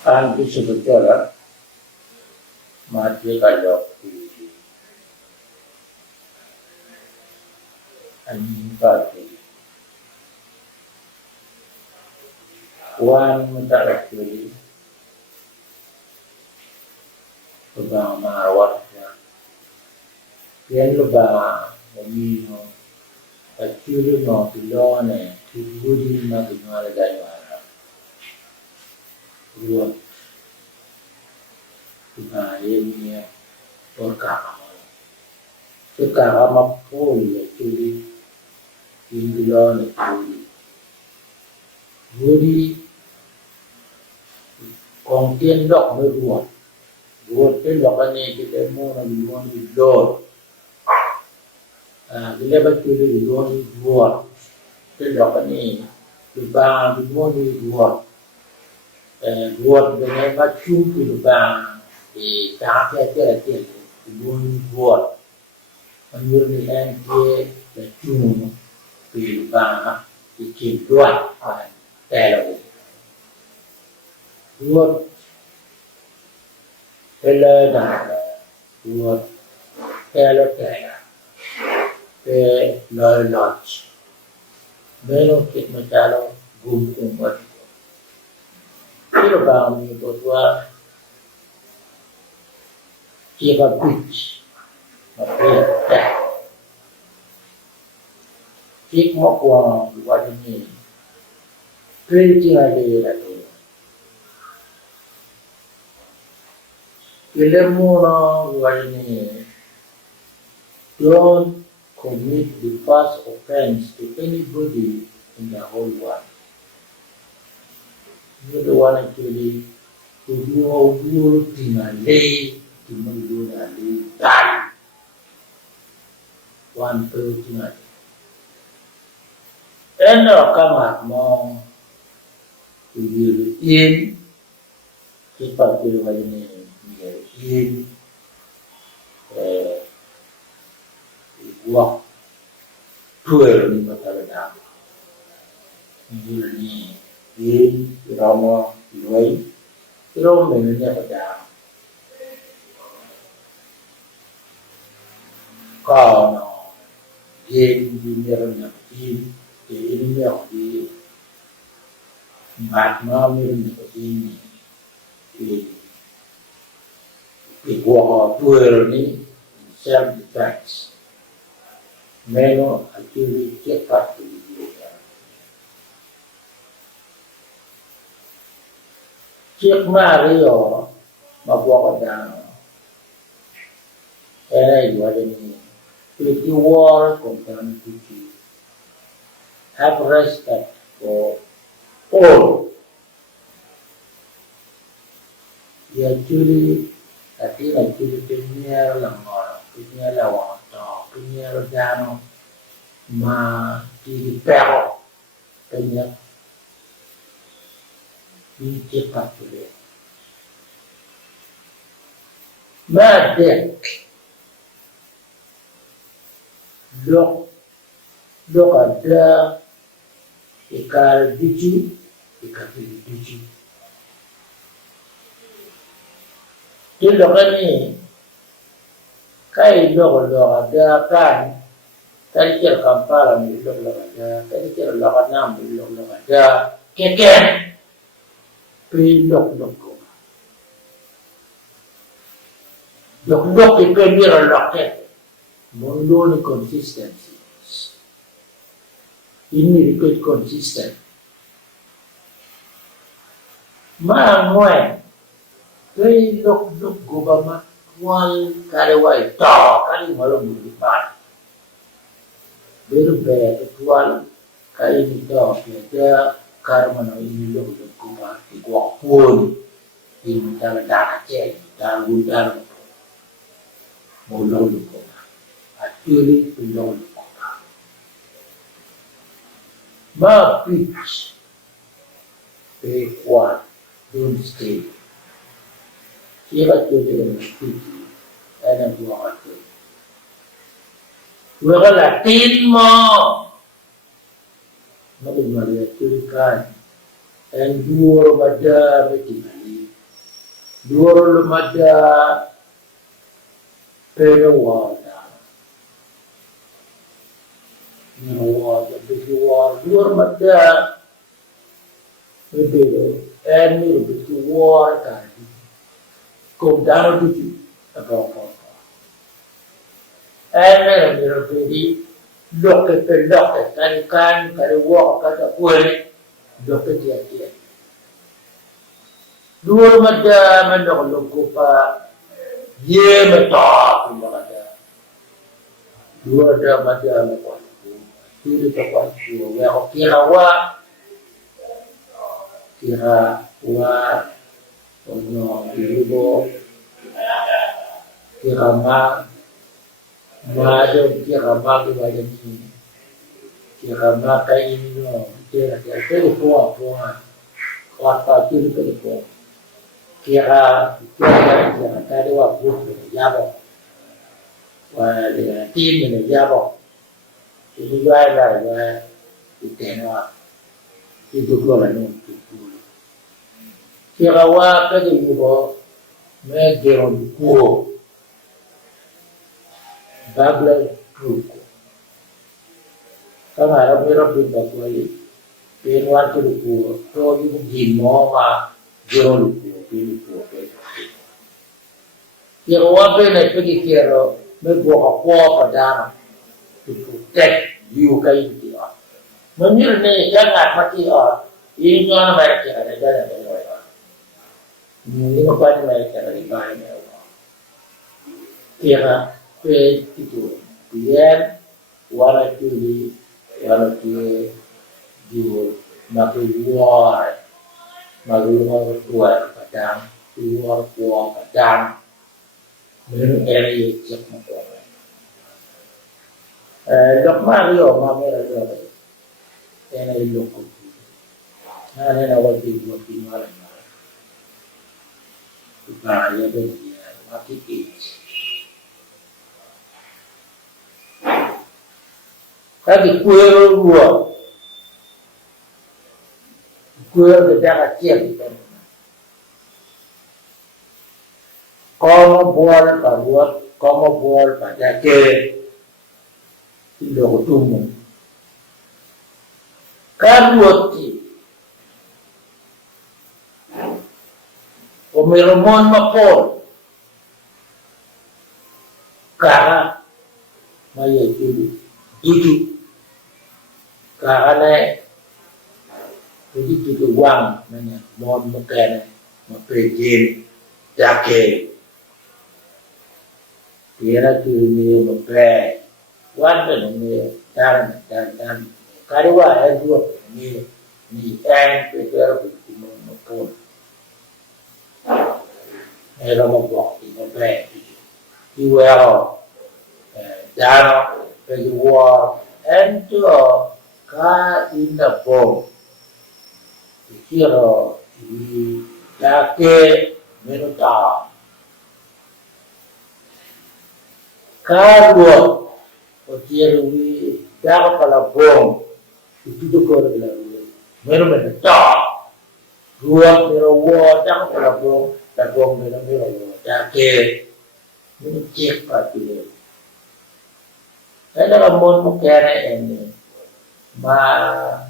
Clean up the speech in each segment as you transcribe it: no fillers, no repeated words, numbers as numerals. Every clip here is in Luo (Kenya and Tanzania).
Anche sebetulnya mati kalau angin pagi, wan mentara kiri, lubang marwat, yang lubang memino, kacuri no pilone, tibudi na pinwala gaya, ruat, lubang ini berkah, berkah mapul, tibudi pilone tibudi. Budi còn tiên động với ruột cái lọc anh ấy cái mô là luôn bị đột cái lẽ bắt chước bị luôn ruột cái lọc anh ấy bị ba bị mô bị ruột cái này bắt chước bị ba thì cá cái là tiền bị luôn ruột anh như này em kia là chung bị ba bị kiểm đoạt đây là ruột cái lời này ruột cái lời này cái lời lọt mấy nó kịch mà cha nó gồm cùng vật cái là vào mình có qua chỉ có pitch mà cái đẹp chiếc móc qua qua như này cái chỉ là gì là Kilemono Warni, don't commit the first offense to anybody in the whole world. You don't want actually to do a good thing and lay, to do a die. One person. And now come at more to be in, keep up with what you need. In walk tour ni matalada ni in ramo loi rom ni nya pada ka no in di ni in ni mat ma mi ni cái cuộc đuổi này self defense, meno actually chết phát từ chiếc ma đấy rồi mà cuộc đàn cái này gọi là pretty war contemporary have respect for all, actually tapi actually punya lemah, punya lawan tak, punya regan ma di perok, punya cepat tu. Macam lok ada ikal biji, ikal biji. Cái lọc này cái lọc ada kan cái kia Kampala mình lọc ada cái kia lọc Nam mình lọc ada keken pi lọc cái pen dia lọc cái mondo ni consistency ini record consistent mà ngoài cái lúc của bà má quan cái vậy to cái malam di depan berbeda kecuali cái ini to dia karena ini lúc của bà thì quả pun thì ta là đá che ta luôn ta một lâu lúc của bà chưa đi từ lâu lúc của bà mà pitch về quan don't stay. Ia tujuan itu, ada dua arti. Dua Latin mo, Nabi Maria tulikan, dan dua baca bertinggali. Duro lumada pero wala. Wala bisu wala duro mada pero any bisu wala kali. Kung dano bisu abang. Any bisu bedi loke kan kari walk kata kuali loke dia. Dua mada mandok lukupa ye mata kumada. Dua ada mada lukupa. Tiri kapan tu ya kira ono ibu kira ma ni kira ma kai ni no kira puan kata tiri puan kira tadi waktu jabo wala tim ni jabo ini lah itena itu kalau nanti kira apa tu ibu megeron kuo babla kuo kalau ada merah pintar kuali penuan tu kuo tu ibu gimo ma geron kuo kira apa ni pergi kira mergo apa pada to protect you kai dia. Menir ni jangan mati ini orang mereka ada dalam mereka. Ini apa mereka dari mana mereka? Kira itu biar wala tu di luar padang padang menurut area cek macam Dok Mario mamera dove era il loco non era oggi due finale ma io devo dire ma che tapi quello che dava chiaro come vuol pada che lo tumu kabuoti o meromon mapol kara maya itu karena begitu uang nanya mon mekene mapejin dake kira tu ni mape wanda ni dan kariwa dua ni peter mapol era mapol mape iwero dano pejuwa ento ka inapo kira dake menuta Karo o tierui daga pala bom itu ko la mero ruak mero wo daga pala bom ta bom mero wo ta ke ni cek pati ada mon mo kere ene ma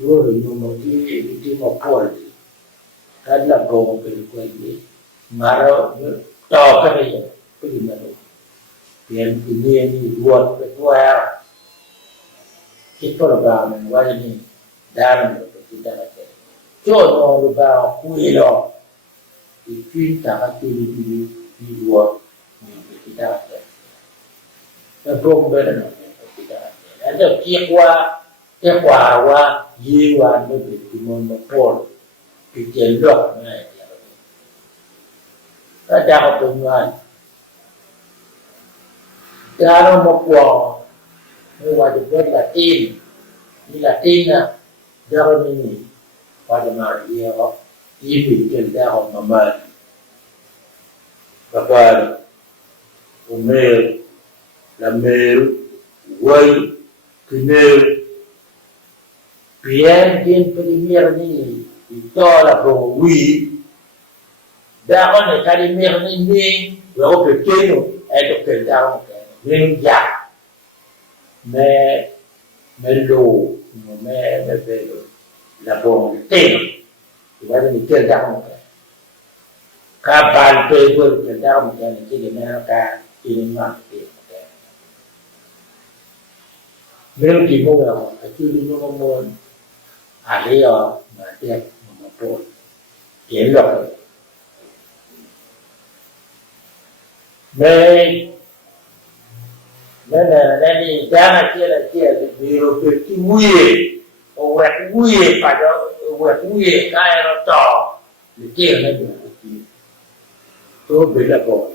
ro no mo di mo pol kadla bom pe ko ni maro to ka ni pe yang ini buat ketua kita lebaran wajib dalam kita ada jodoh lebaran kuilo itu tak di buat kita ada berbeda kita ada kiwa jiwa begitu monopol dijelok ada apa Cara mapuang ni wajib Latin, ni Latina dalam ini pada Maria ini dalam nama Bapak Umel, Lamel, Wai, Kinel, Pian Jin Premier ni itolah bahawi da con ne cari mer ni lo pequeno è lo che da un già me lo me bello la buona tempo guarda mi che da un ka bal pe ko che da un che ne ka in ma che nếu chỉ mua là phải chưa đi mua mua lý do mà tiếc một bộ kiến luật về nên là đi ra là chia vì rồi cái nguy phải cho nguy cái nó trò để chia nó được tôi biết là rồi